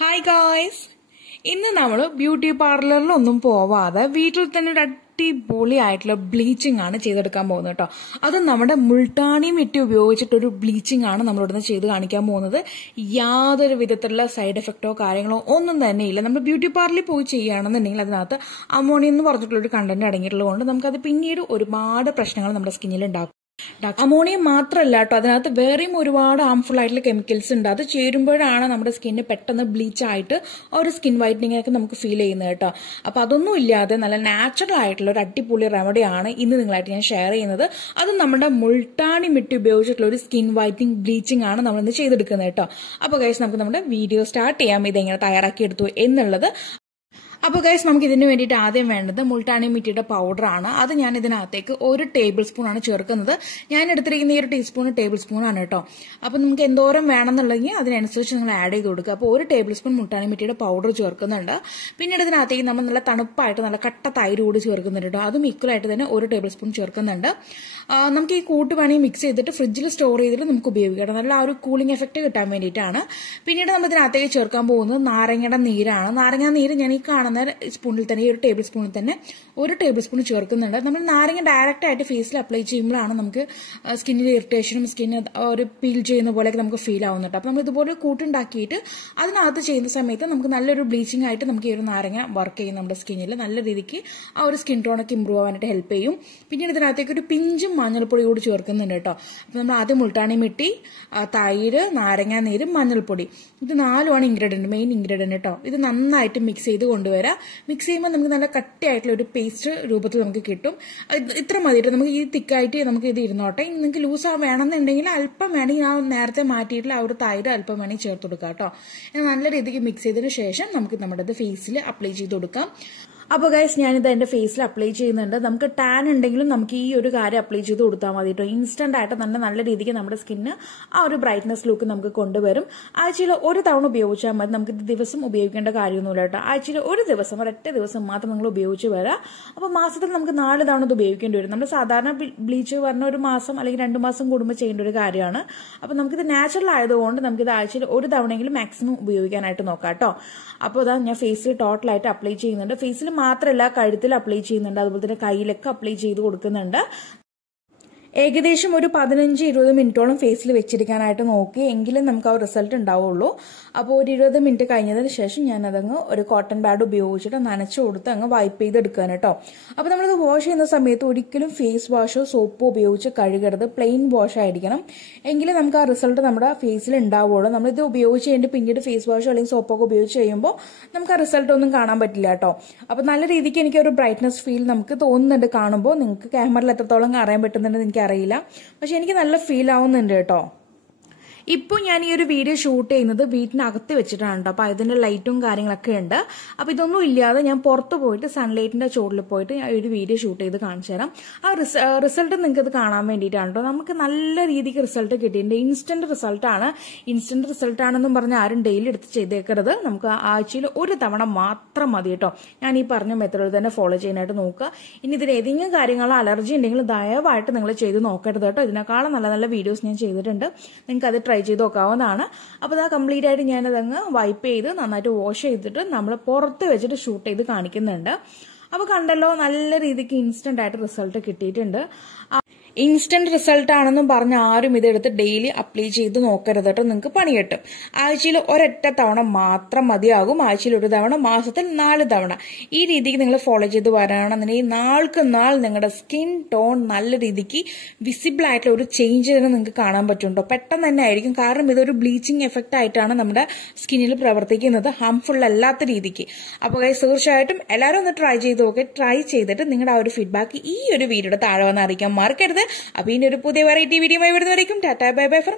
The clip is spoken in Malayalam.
ഹായ് ഗായ്സ്, ഇന്ന് നമ്മൾ ബ്യൂട്ടി പാർലറിലൊന്നും പോവാതെ വീട്ടിൽ തന്നെ ഒരു അടിപൊളിയായിട്ടുള്ള ബ്ലീച്ചിങ് ആണ് ചെയ്തെടുക്കാൻ പോകുന്നത് കേട്ടോ. അത് നമ്മുടെ മുൾട്ടാണി മിട്ടി ഉപയോഗിച്ചിട്ടൊരു ബ്ലീച്ചിങ് ആണ് നമ്മളിവിടുന്ന് ചെയ്ത് കാണിക്കാൻ പോകുന്നത്. യാതൊരു വിധത്തിലുള്ള സൈഡ് എഫക്റ്റോ കാര്യങ്ങളോ ഒന്നും തന്നെ ഇല്ല. നമ്മൾ ബ്യൂട്ടി പാർലറിൽ പോയി ചെയ്യുകയാണെന്നുണ്ടെങ്കിൽ അതിനകത്ത് അമോണിയ എന്ന് പറഞ്ഞിട്ടുള്ളൊരു കണ്ടന്റ് അടങ്ങിയിട്ടുള്ളത് കൊണ്ട് നമുക്കത് പിന്നീട് ഒരുപാട് പ്രശ്നങ്ങൾ നമ്മുടെ സ്കിന്നിൽ ഉണ്ടാക്കും. അമോണിയ മാത്രമല്ല കേട്ടോ, അതിനകത്ത് വേറെയും ഒരുപാട് ഹാംഫുൾ ആയിട്ടുള്ള കെമിക്കൽസ് ഉണ്ട്. അത് ചേരുമ്പോഴാണ് നമ്മുടെ സ്കിന്ന് പെട്ടെന്ന് ബ്ലീച്ച് ആയിട്ട് ഒരു സ്കിൻ വൈറ്റനിങ് ഒക്കെ നമുക്ക് ഫീൽ ചെയ്യുന്നത് കേട്ടോ. അപ്പൊ അതൊന്നും ഇല്ലാതെ നല്ല നാച്ചുറൽ ആയിട്ടുള്ള ഒരു അടിപൊളി റെമഡിയാണ് ഇന്ന് നിങ്ങളായിട്ട് ഞാൻ ഷെയർ ചെയ്യുന്നത്. അത് നമ്മുടെ മുൾട്ടാണി മിട്ടി ഉപയോഗിച്ചിട്ടുള്ള ഒരു സ്കിൻ വൈറ്റനിങ് ബ്ലീച്ചിങ് ആണ് നമ്മൾ ഇന്ന് ചെയ്തെടുക്കുന്നത് കേട്ടോ. അപ്പൊ ഗൈസ്, നമുക്ക് നമ്മുടെ വീഡിയോ സ്റ്റാർട്ട് ചെയ്യാം ഇതെങ്ങനെ തയ്യാറാക്കി എടുത്തു എന്നുള്ളത്. അപ്പോൾ ഗൈസ്, നമുക്ക് ഇതിന് വേണ്ടിയിട്ട് ആദ്യം വേണ്ടത് മുൾട്ടാണി മിട്ടിയുടെ പൗഡറാണ്. അത് ഞാൻ ഇതിനകത്തേക്ക് 1 ടേബിൾ സ്പൂൺ ആണ് ചേർക്കുന്നത്. ഞാൻ എടുത്തിരിക്കുന്ന ഈ ഒരു ടീസ്പൂൺ ടേബിൾ സ്പൂൺ ആണ് കേട്ടോ. അപ്പോൾ നമുക്ക് എന്തോരം വേണമെന്നുണ്ടെങ്കിൽ അതിനനുസരിച്ച് നിങ്ങൾ ആഡ് ചെയ്ത് കൊടുക്കുക. അപ്പോൾ 1 ടേബിൾ സ്പൂൺ മുൾട്ടാണി മിട്ടിയുടെ പൗഡർ ചേർക്കുന്നുണ്ട്. പിന്നീട് ഇതിനകത്തേക്ക് നമ്മൾ നല്ല തണുപ്പായിട്ട് നല്ല കട്ട തൈര് കൂടി ചേർക്കുന്നുണ്ട് കേട്ടോ. അതും ഈക്വലായിട്ട് തന്നെ 1 ടേബിൾ സ്പൂൺ ചേർക്കുന്നുണ്ട്. നമുക്ക് ഈ കൂട്ട് വേണമെങ്കിൽ മിക്സ് ചെയ്തിട്ട് ഫ്രിഡ്ജിൽ സ്റ്റോർ ചെയ്തിട്ട് നമുക്ക് ഉപയോഗിക്കാം. നല്ല ആ ഒരു കൂളിംഗ് എഫക്റ്റ് കിട്ടാൻ വേണ്ടിയിട്ടാണ്. പിന്നീട് നമ്മൾ ഇതിനകത്തേക്ക് ചേർക്കാൻ പോകുന്നത് നാരങ്ങയുടെ നീരാണ്. നാരങ്ങ നീര് ഞാൻ ഈ കാണുന്ന സ്പൂണിൽ തന്നെ, ഈ ഒരു ടേബിൾ സ്പൂണിൽ തന്നെ 1 ടേബിൾ സ്പൂൺ ചേർക്കുന്നുണ്ട്. നമ്മൾ നാരങ്ങ ഡയറക്റ്റ് ആയിട്ട് ഫേസിൽ അപ്ലൈ ചെയ്യുമ്പോഴാണ് നമുക്ക് സ്കിന്നിൽ ഇറിറ്റേഷനും സ്കിന്ന് ഒരു പീൽ ചെയ്യുന്ന പോലെയൊക്കെ നമുക്ക് ഫീൽ ആവുന്നുണ്ട്. അപ്പോൾ നമ്മൾ ഇതുപോലെ കൂട്ടുണ്ടാക്കിയിട്ട് അതിനകത്ത് ചെയ്യുന്ന സമയത്ത് നമുക്ക് നല്ലൊരു ബ്ലീച്ചിങ് ആയിട്ട് നമുക്ക് ഈ ഒരു നാരങ്ങ വർക്ക് ചെയ്യും. നമ്മുടെ സ്കിന്നിൽ നല്ല രീതിക്ക് ആ ഒരു സ്കിൻ ടോണൊക്കെ ഇമ്പ്രൂവ് ആവാനായിട്ട് ഹെൽപ്പ് ചെയ്യും. പിന്നീട് ഇതിനകത്തേക്ക് ഒരു പിഞ്ചും മഞ്ഞൾപ്പൊടി കൂടി ചേർക്കുന്നുണ്ട് കേട്ടോ. അപ്പോൾ നമ്മൾ ആദ്യം മുൾട്ടാണി മിട്ടി, തൈര്, നാരങ്ങ നീര്, മഞ്ഞൾപ്പൊടി, ഇത് 4 ഇൻഗ്രീഡിയന്റ്, മെയിൻ ഇൻഗ്രീഡിയന്റ് കേട്ടോ. ഇത് നന്നായിട്ട് മിക്സ് ചെയ്ത് കൊണ്ടുവരാം. മിക്സ് ചെയ്യുമ്പോൾ നമുക്ക് നല്ല കട്ടിയായിട്ടുള്ള ഒരു പേസ്റ്റ് രൂപത്തിൽ നമുക്ക് കിട്ടും. ഇത്ര മതിയിട്ട് നമുക്ക് ഈ തിക്കായിട്ട് നമുക്ക് ഇത് ഇരുന്നോട്ടെ. നിങ്ങൾക്ക് ലൂസ് വേണമെന്നുണ്ടെങ്കിൽ അല്പം വേണമെങ്കിൽ ആ നേരത്തെ മാറ്റിയിട്ടുള്ള ആ ഒരു തൈര് അല്പം വേണമെങ്കിൽ ചേർത്ത് കൊടുക്കാം കേട്ടോ. നല്ല രീതിക്ക് മിക്സ് ചെയ്തതിന് ശേഷം നമുക്ക് നമ്മുടെ ഫേസിൽ അപ്ലൈ ചെയ്ത് കൊടുക്കാം. അപ്പോൾ ഗൈസ്, ഞാനിത് എൻ്റെ ഫേസിൽ അപ്ലൈ ചെയ്യുന്നുണ്ട്. നമുക്ക് ടാൻ ഉണ്ടെങ്കിലും നമുക്ക് ഈ ഒരു കാര്യം അപ്ലൈ ചെയ്ത് കൊടുത്താൽ മതി കേട്ടോ. ഇൻസ്റ്റന്റ് ആയിട്ട് നല്ല രീതിക്ക് നമ്മുടെ സ്കിന്നിന് ആ ഒരു ബ്രൈറ്റ്നസ് ലുക്ക് നമുക്ക് കൊണ്ടുവരും. ആഴ്ചയിൽ 1 തവണ ഉപയോഗിച്ചാൽ മതി. നമുക്ക് ദിവസം ഉപയോഗിക്കേണ്ട കാര്യമൊന്നുമില്ല കേട്ടോ. ആഴ്ചയിൽ 1 ദിവസം, ഒരൊറ്റ ദിവസം മാത്രം നിങ്ങൾ ഉപയോഗിച്ച് വരാം. അപ്പോൾ മാസത്തിൽ നമുക്ക് 4 തവണ ഇത് ഉപയോഗിക്കേണ്ടി വരും. നമ്മൾ സാധാരണ ബ്ലീച്ച് പറഞ്ഞ 1 മാസം അല്ലെങ്കിൽ 2 മാസം കൂടുമ്പോൾ ചെയ്യേണ്ട ഒരു കാര്യമാണ്. അപ്പോൾ നമുക്കിത് നാച്ചുറൽ ആയതുകൊണ്ട് നമുക്കിത് ആഴ്ചയിൽ 1 തവണയെങ്കിലും മാക്സിമം ഉപയോഗിക്കാനായിട്ട് നോക്കാം കേട്ടോ. അപ്പോൾ അതാ ഞാൻ ഫേസിൽ ടോട്ടലായിട്ട് അപ്ലൈ ചെയ്യുന്നുണ്ട്. ഫേസിൽ മാത്രമല്ല, കഴുത്തിൽ അപ്ലൈ ചെയ്യുന്നുണ്ട്, അതുപോലെ തന്നെ കയ്യിലൊക്കെ അപ്ലൈ ചെയ്ത് കൊടുക്കുന്നുണ്ട്. ഏകദേശം ഒരു 15-20 മിനിറ്റോളം ഫേസിൽ വെച്ചിരിക്കാനായിട്ട് നോക്കി, എങ്കിലും നമുക്ക് ആ റിസൾട്ട് ഉണ്ടാവുള്ളൂ. അപ്പോൾ ഒരു 20 മിനിറ്റ് കഴിഞ്ഞതിന് ശേഷം ഞാനതങ്ങ് ഒരു കോട്ടൺ പാഡ് ഉപയോഗിച്ചിട്ട് നനച്ചു കൊടുത്ത് അങ്ങ് വൈപ്പ് ചെയ്തെടുക്കാൻ കേട്ടോ. അപ്പോൾ നമ്മളിത് വാഷ് ചെയ്യുന്ന സമയത്ത് ഒരിക്കലും ഫേസ് വാഷോ സോപ്പോ ഉപയോഗിച്ച് കഴുകരുത്. പ്ലെയിൻ വാഷ് ആയിരിക്കണം, എങ്കിലും നമുക്ക് ആ റിസൾട്ട് നമ്മുടെ ഫേസിൽ ഉണ്ടാവുള്ളൂ. നമ്മളിത് ഉപയോഗിച്ച് കഴിഞ്ഞിട്ട് പിന്നീട് ഫേസ് വാഷോ അല്ലെങ്കിൽ സോപ്പൊക്കെ ഉപയോഗിച്ച് കഴിയുമ്പോൾ നമുക്ക് ആ റിസൾട്ട് ഒന്നും കാണാൻ പറ്റില്ല കേട്ടോ. അപ്പോൾ നല്ല രീതിക്ക് എനിക്ക് ഒരു ബ്രൈറ്റ്നസ് ഫീൽ നമുക്ക് തോന്നുന്നുണ്ട് കാണുമ്പോൾ. നിങ്ങൾക്ക് ക്യാമറയിൽ എത്രത്തോളം അറിയാൻ പറ്റുന്നുണ്ടെന്ന് എനിക്ക് അറിയില്ല, പക്ഷെ എനിക്ക് നല്ല ഫീൽ ആവുന്നുണ്ട് കേട്ടോ. ഇപ്പോൾ ഞാൻ ഈ ഒരു വീഡിയോ ഷൂട്ട് ചെയ്യുന്നത് വീട്ടിനകത്ത് വെച്ചിട്ടാണ് കേട്ടോ. അപ്പോൾ അതിൻ്റെ ലൈറ്റും കാര്യങ്ങളൊക്കെ ഉണ്ട്. അപ്പോൾ ഇതൊന്നും ഇല്ലാതെ ഞാൻ പുറത്ത് പോയിട്ട് സൺലൈറ്റിൻ്റെ ചുവട്ടിൽ പോയിട്ട് ഒരു വീഡിയോ ഷൂട്ട് ചെയ്ത് കാണിച്ചു തരാം. ആ റിസൾട്ട് നിങ്ങൾക്ക് ഇത് കാണാൻ വേണ്ടിയിട്ടാണ് കേട്ടോ. നമുക്ക് നല്ല രീതിക്ക് റിസൾട്ട് കിട്ടിയിട്ടുണ്ട്. ഇൻസ്റ്റന്റ് റിസൾട്ടാണ്. ഇൻസ്റ്റന്റ് റിസൾട്ടാണെന്നും പറഞ്ഞ് ആരും ഡെയിലി എടുത്ത് ചെയ്തേക്കരുത്. നമുക്ക് ആഴ്ചയിൽ 1 തവണ മാത്രം മതി കേട്ടോ. ഞാൻ ഈ പറഞ്ഞ മെത്തേഡിൽ തന്നെ ഫോളോ ചെയ്യാനായിട്ട് നോക്കുക. ഇനി ഇതിന് ഏതെങ്കിലും കാര്യങ്ങളോ അലർജി ഉണ്ടെങ്കിൽ ദയവായിട്ട് നിങ്ങൾ ചെയ്ത് നോക്കരുത് കേട്ടോ. ഇതിനേക്കാളും നല്ല നല്ല വീഡിയോസ് ഞാൻ ചെയ്തിട്ടുണ്ട്. നിങ്ങൾക്ക് അത് ട്രൈ ചെയ്ത് നോക്കാവുന്നതാണ്. അപ്പോൾ അത് കംപ്ലീറ്റ് ആയിട്ട് ഞാനതങ്ങ് വൈപ്പ് ചെയ്ത് നന്നായിട്ട് വാഷ് ചെയ്തിട്ട് നമ്മൾ പുറത്ത് വെച്ചിട്ട് ഷൂട്ട് ചെയ്ത് കാണിക്കുന്നുണ്ട്. അപ്പോൾ കണ്ടല്ലോ, നല്ല രീതിക്ക് ഇൻസ്റ്റന്റ് ആയിട്ട് റിസൾട്ട് കിട്ടിയിട്ടുണ്ട്. ഇൻസ്റ്റന്റ് റിസൾട്ട് ആണെന്നും പറഞ്ഞ് ആരും ഇതെടുത്ത് ഡെയിലി അപ്ലൈ ചെയ്ത് നോക്കരുത് കേട്ടോ. നിങ്ങൾക്ക് പണി കിട്ടും. ആഴ്ചയിൽ ഒരൊറ്റ തവണ മാത്രം മതിയാകും. ആഴ്ചയിൽ 1 തവണ, മാസത്തിൽ 4 തവണ. ഈ രീതിക്ക് നിങ്ങൾ ഫോളോ ചെയ്ത് വരാണെന്നുണ്ടെങ്കിൽ നാൾക്ക് നാൾ നിങ്ങളുടെ സ്കിൻ ടോൺ നല്ല രീതിക്ക് വിസിബിൾ ആയിട്ടുള്ള ഒരു ചേഞ്ച് തന്നെ നിങ്ങൾക്ക് കാണാൻ പറ്റുന്നുണ്ടോ. പെട്ടെന്ന് തന്നെ ആയിരിക്കും. കാരണം ഇതൊരു ബ്ലീച്ചിങ് എഫക്റ്റ് ആയിട്ടാണ് നമ്മുടെ സ്കിന്നിൽ പ്രവർത്തിക്കുന്നത്, ഹാംഫുൾ അല്ലാത്ത രീതിക്ക്. അപ്പോൾ തീർച്ചയായിട്ടും എല്ലാവരും ഒന്ന് ട്രൈ ചെയ്ത് നോക്കുക. ട്രൈ ചെയ്തിട്ട് നിങ്ങളുടെ ആ ഒരു ഫീഡ്ബാക്ക് ഈ ഒരു വീഡിയോയുടെ താഴെ വന്ന് അറിയിക്കാൻ മറക്കരുത്. അപ്പോൾ ഇനി ഒരു പുതിയ വെറൈറ്റി വീഡിയോ വരുന്നവരേക്കും ടാറ്റാ ബൈ ബൈ ഫ്രം